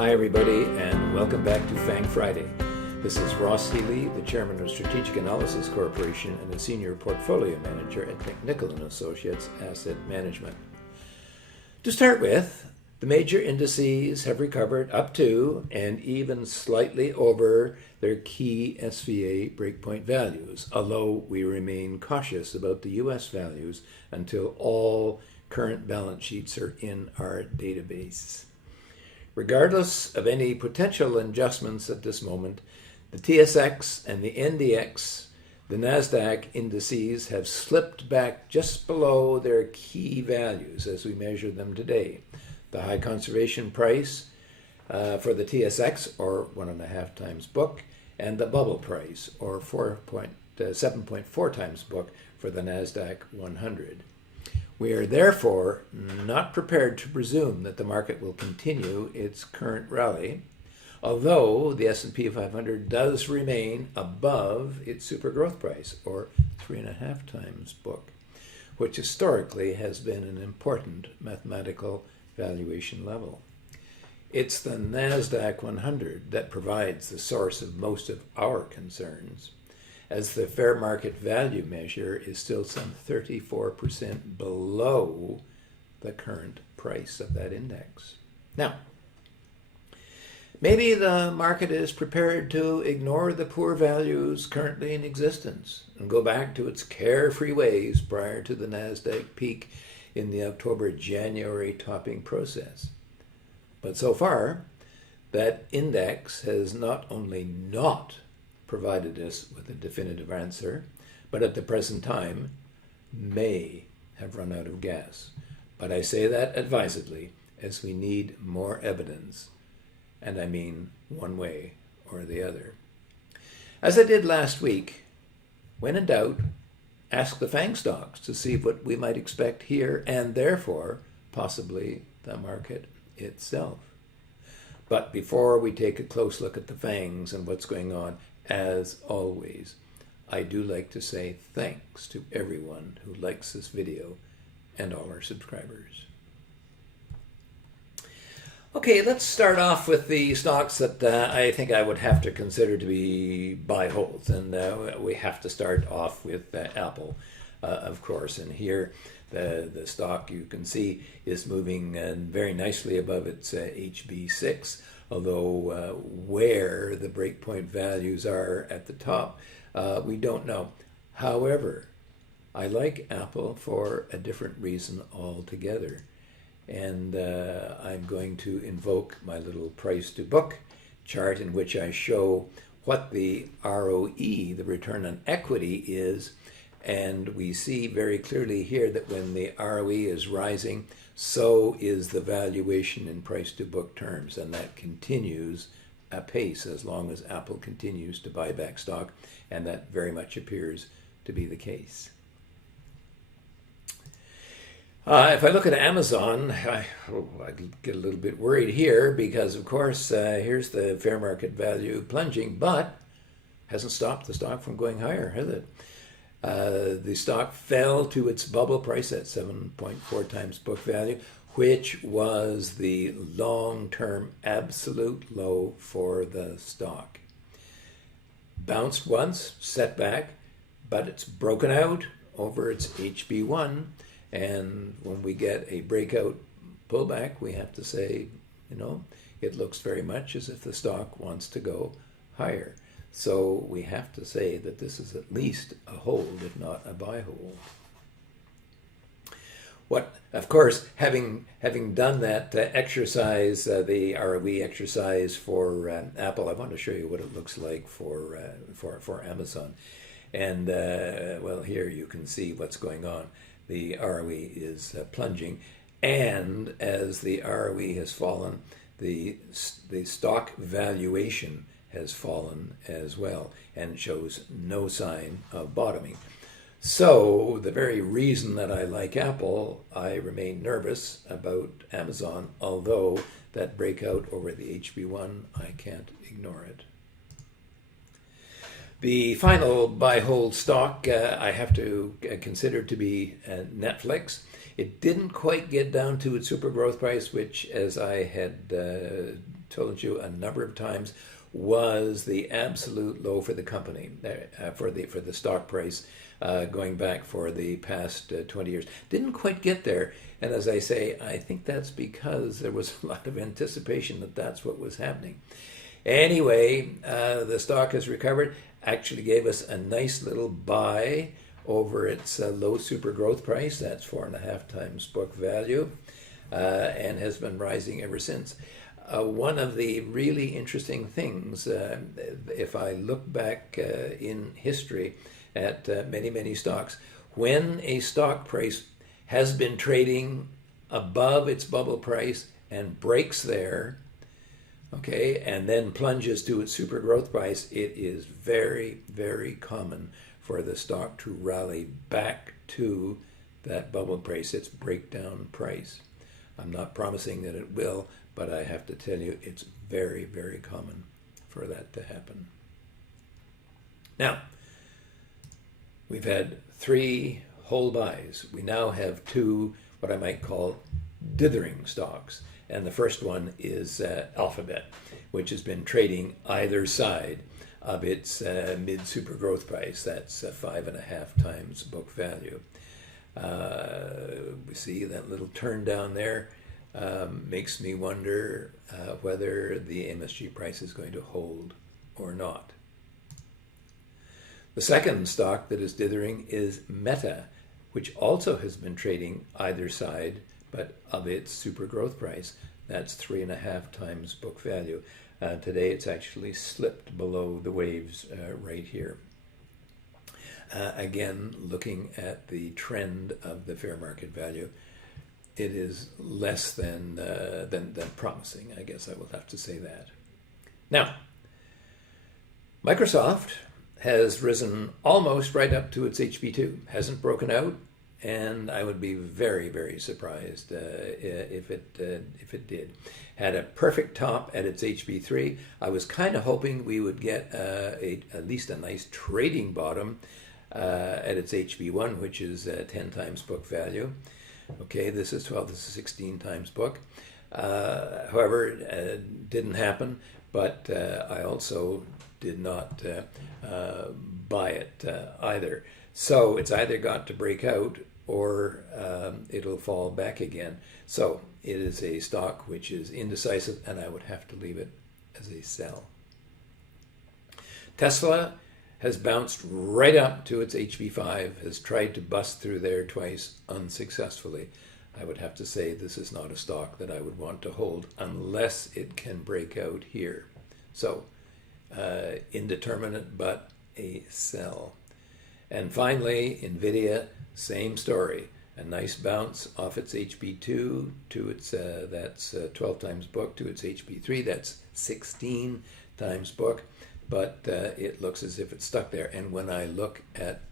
Hi everybody, and welcome back to FANG Friday. This is Ross Healy, the Chairman of Strategic Analysis Corporation and the Senior Portfolio Manager at McNichol & Associates Asset Management. To start with, the major indices have recovered up to and even slightly over their key SVA breakpoint values, although we remain cautious about the US values until all current balance sheets are in our database. Regardless of any potential adjustments at this moment, the TSX and the NDX, the NASDAQ indices, have slipped back just below their key values as we measure them today. The high conservation price for the TSX, or 1.5 times book, and the bubble price, or 7.4 times book for the NASDAQ 100. We are therefore not prepared to presume that the market will continue its current rally, although the S&P 500 does remain above its super growth price, or 3.5 times book, which historically has been an important mathematical valuation level. It's the NASDAQ 100 that provides the source of most of our concerns, as the fair market value measure is still some 34% below the current price of that index. Now, maybe the market is prepared to ignore the poor values currently in existence and go back to its carefree ways prior to the NASDAQ peak in the October-January topping process. But so far, that index has not only not provided us with a definitive answer, but at the present time may have run out of gas. But I say that advisedly, as we need more evidence, and I mean one way or the other. As I did last week, when in doubt, ask the FANG stocks to see what we might expect here and therefore possibly the market itself. But before we take a close look at the FANGs and what's going on, as always, I do like to say thanks to everyone who likes this video and all our subscribers. Okay, let's start off with the stocks that I think I would have to consider to be buy holds, and we have to start off with Apple, of course. And here, the stock you can see is moving very nicely above its HB6. Although where the breakpoint values are at the top, we don't know. However, I like Apple for a different reason altogether. And I'm going to invoke my little price to book chart in which I show what the ROE, the return on equity, is. And we see very clearly here that when the ROE is rising, so is the valuation in price to book terms, and that continues apace as long as Apple continues to buy back stock, and that very much appears to be the case. If I look at Amazon, I get a little bit worried here because, of course, here's the fair market value plunging, but hasn't stopped the stock from going higher, has it? The stock fell to its bubble price at 7.4 times book value, which was the long-term absolute low for the stock. Bounced once, set back, but it's broken out over its HB1, and when we get a breakout pullback, we have to say, it looks very much as if the stock wants to go higher. So we have to say that this is at least a hold, if not a buy hold. Of course, having done that exercise, the ROE exercise for Apple, I want to show you what it looks like for Amazon. And well, here you can see what's going on. The ROE is plunging, and as the ROE has fallen, the stock valuation has fallen as well and shows no sign of bottoming. So the very reason that I like Apple, I remain nervous about Amazon, although that breakout over the HB1, I can't ignore it. The final buy hold stock I have to consider to be Netflix. It didn't quite get down to its super growth price, which, as I had told you a number of times, was the absolute low for the company, for the stock price, going back for the past 20 years. Didn't quite get there. And as I say, I think that's because there was a lot of anticipation that that's what was happening. Anyway, the stock has recovered, actually gave us a nice little buy over its low super growth price. That's 4.5 times book value, and has been rising ever since. One of the really interesting things, if I look back in history at many stocks, when a stock price has been trading above its bubble price and breaks there, okay, and then plunges to its super growth price, it is very common for the stock to rally back to that bubble price, its breakdown price. I'm not promising that it will, but I have to tell you, it's very common for that to happen. Now, we've had 3 whole buys. We now have 2, what I might call dithering stocks. And the first one is Alphabet, which has been trading either side of its mid-super growth price. That's 5.5 times book value. We see that little turn down there. Makes me wonder whether the MSG price is going to hold or not. The second stock that is dithering is Meta, which also has been trading either side, but of its super growth price. That's 3.5 times book value. Today it's actually slipped below the waves right here. Again, looking at the trend of the fair market value, it is less than promising. I guess I will have to say that. Now, Microsoft has risen almost right up to its HP2. Hasn't broken out, and I would be very surprised if it did. Had a perfect top at its HP3. I was kind of hoping we would get at least a nice trading bottom at its HP1, which is 10 times book value. Okay, this is 12, this is 16 times book. However, it didn't happen, but I also did not buy it either. So it's either got to break out or it'll fall back again. So it is a stock which is indecisive, and I would have to leave it as a sell. Tesla has bounced right up to its HB5, has tried to bust through there twice unsuccessfully. I would have to say this is not a stock that I would want to hold unless it can break out here. So, indeterminate, but a sell. And finally, NVIDIA, same story. A nice bounce off its HB2 to its, that's 12 times book, to its HB3, that's 16 times book. But it looks as if it's stuck there. And when I look at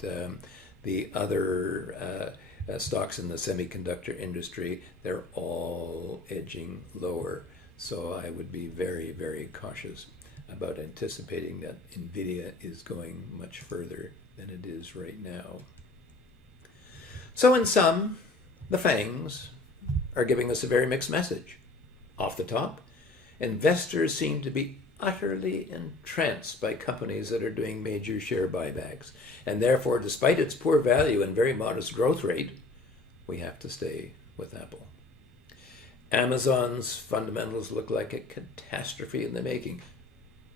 the other stocks in the semiconductor industry, they're all edging lower. So I would be very cautious about anticipating that NVIDIA is going much further than it is right now. So in sum, the FANGs are giving us a very mixed message. Off the top, investors seem to be utterly entranced by companies that are doing major share buybacks. And therefore, despite its poor value and very modest growth rate, we have to stay with Apple. Amazon's fundamentals look like a catastrophe in the making,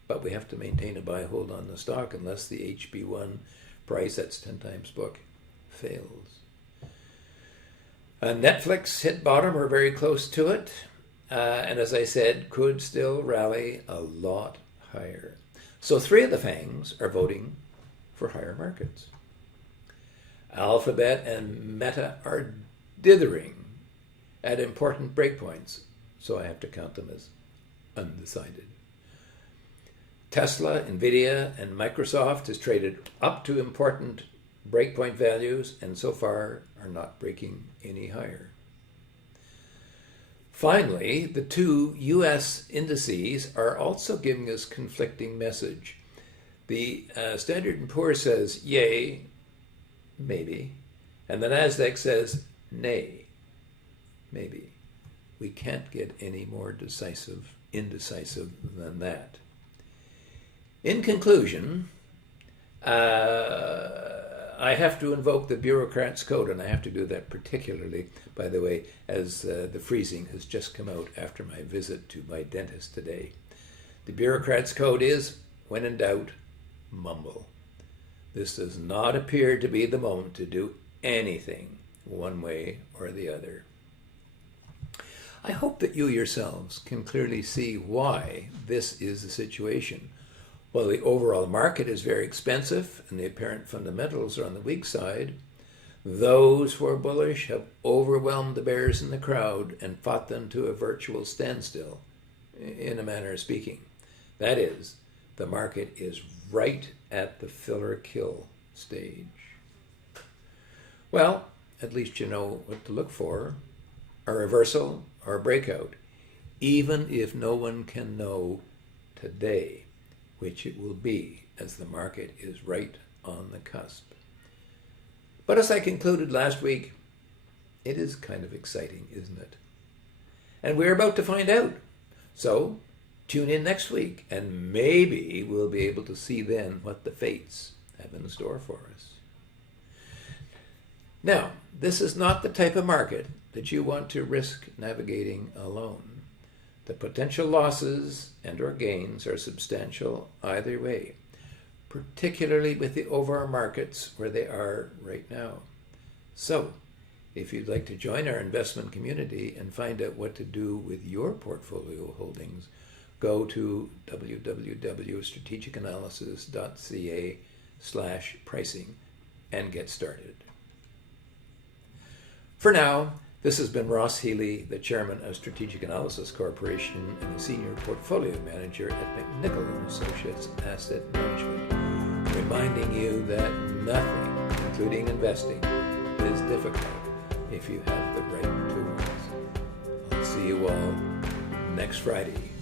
but we have to maintain a buy hold on the stock unless the HB1 price, that's 10 times book, fails. Netflix hit bottom or very close to it. And as I said, could still rally a lot higher. So 3 of the FANGs are voting for higher markets. Alphabet and Meta are dithering at important breakpoints, so I have to count them as undecided. Tesla, NVIDIA, and Microsoft has traded up to important breakpoint values and so far are not breaking any higher. Finally, the 2 U.S. indices are also giving us conflicting message. The Standard & Poor's says yay, maybe, and the NASDAQ says nay, maybe. We can't get any more decisive indecisive than that. In conclusion, I have to invoke the bureaucrat's code, and I have to do that particularly, by the way, as the freezing has just come out after my visit to my dentist today. The bureaucrat's code is, when in doubt, mumble. This does not appear to be the moment to do anything one way or the other. I hope that you yourselves can clearly see why this is the situation. While the overall market is very expensive and the apparent fundamentals are on the weak side, those who are bullish have overwhelmed the bears in the crowd and fought them to a virtual standstill, in a manner of speaking. That is, the market is right at the fill or kill stage. Well, at least you know what to look for, a reversal or a breakout, even if no one can know today which it will be, as the market is right on the cusp. But as I concluded last week, it is kind of exciting, isn't it? And we're about to find out. So tune in next week, and maybe we'll be able to see then what the fates have in store for us. Now, this is not the type of market that you want to risk navigating alone. The potential losses and or gains are substantial either way, particularly with the overall markets where they are right now. So, if you'd like to join our investment community and find out what to do with your portfolio holdings, go to www.strategicanalysis.ca/pricing and get started. For now, this has been Ross Healy, the Chairman of Strategic Analysis Corporation and the Senior Portfolio Manager at McNichol & Associates Asset Management, reminding you that nothing, including investing, is difficult if you have the right tools. I'll see you all next Friday.